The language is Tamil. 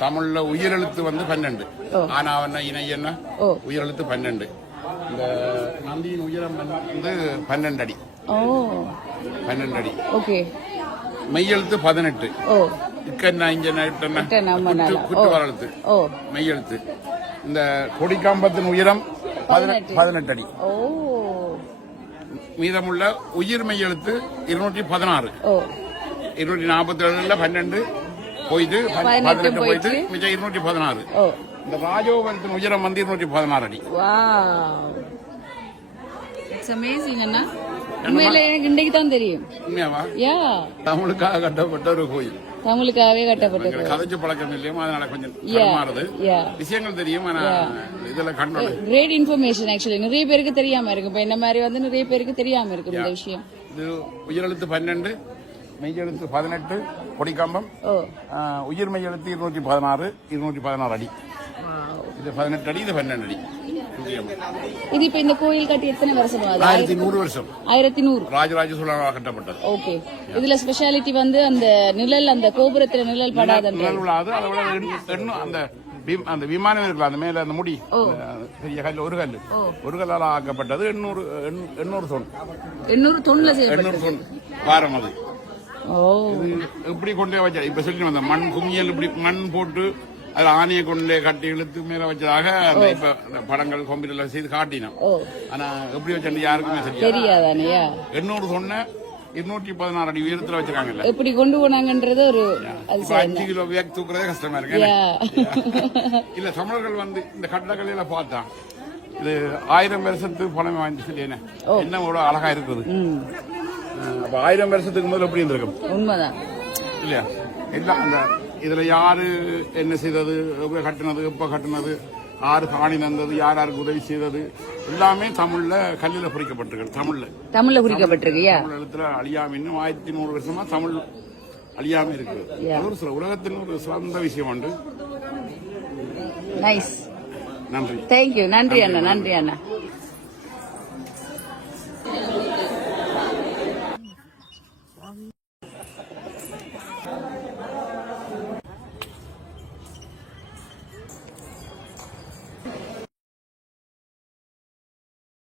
தமிழ்ல உயிரெழுத்து வந்து 12. ஆனாவன இணை என்ன உயிரெழுத்து 12. இந்த நந்தியின் உயரம் வந்து 12 அடி. 12 அடி. ஓகே. மெய்யெழுத்து 18. குற்றுவரெழுத்து மெய்யெழுத்து. இந்த கொடிக்காம்பத்தின் உயரம் 18 அடி. மீதமுள்ள உயிர் மெய்யெழுத்து 216. 247 12 போயிட்டு 18 போயிட்டு மிச்சம் 216. இந்த ராஜோபுரத்தின் உயரம் வந்து 216 அடி. இன்னைக்கு தான் தெரியும். தமிழுக்காக கட்டப்பட்ட ஒரு கோயில். தமிழுக்காகவே கட்டப்பட்ட கதைச்சு பழக்கம் இல்லையா, அதனால கொஞ்சம் மாறுது. விஷயங்கள் தெரியும். இதுல கண்டோம். Great information. ஆக்சுவலி நிறைய பேருக்கு தெரியாம இருக்கு. இப்ப என்ன மாதிரி வந்து நிறைய பேருக்கு தெரியாம இருக்கு இந்த விஷயம். இது உயிரெழுத்து 12, மெய்யெழுத்து 18 கொடிக்கம்பம். உயிர் மெய்யெழுத்து 216 216 அடி. இது 18 அடி, இது 12 அடி. இது இப்ப இந்த கோயில் கட்டி எத்தனை வருஷம்? 1100 வருஷம். 1100 ராஜராஜ சோழனால் கட்டப்பட்டது. ஓகே. இதுல ஸ்பெஷாலிட்டி வந்து அந்த நிழல், அந்த கோபுரத்துல நிழல் படாத நிழல் விழாது. அதோட அந்த விமானம் இருக்கலாம், அந்த மேல அந்த முடி பெரிய கல், ஒரு கல்லால் ஆக்கப்பட்டது. 800 தொன். 800 தொன் பாரம். அது இப்படி கொண்டே வச்சா இப்ப சொல்லி வந்த மண் குமியல் இப்படி மண் போட்டு அது ஆணையை கொண்டே கட்டி இழுத்து மேல வச்சதாக அந்த இப்ப படங்கள் கம்ப்யூட்டர்ல செய்து காட்டினோம். ஆனா எப்படி வச்சு யாருக்குமே தெரியாதானயா. 800 தொன்ன 216 அடி உயரத்துல வச்சிருக்காங்கல்ல. எப்படி கொண்டு போனாங்கன்றது ஒரு 5 கிலோ வேக் தூக்குறதே கஷ்டமா இருக்கு. இல்ல தமிழர்கள் வந்து இந்த கட்டடக்கலையில பார்த்தா இது 1000 வருஷத்துக்கு பணம் வாங்கி சொல்லியேன்னு என்ன அவ்வளவு அழகா இருக்குது. அப்ப 1000 வருஷத்துக்கு முதல்ல எப்படி இருந்திருக்கும்? உண்மைதான் இல்லையா? எல்லாம் அந்த இதுல யாரு என்ன செய்தது, கட்டினது, எப்ப கட்டினது, யாரு காணி தந்தது, யார் யாருக்கு உதவி செய்தது, எல்லாமே தமிழ்ல கல்லில குறிக்கப்பட்டிருக்கு. தமிழ்ல குறிக்கப்பட்டிருக்கு. தமிழ் எழுத்துல அழியாம இன்னும் 1100 வருஷமா தமிழ் அழியாம இருக்கு. ஒரு சில உலகத்தின் ஒரு சிறந்த விஷயம் உண்டு. நைஸ். நன்றி. தேங்க்யூ. நன்றி அண்ணா.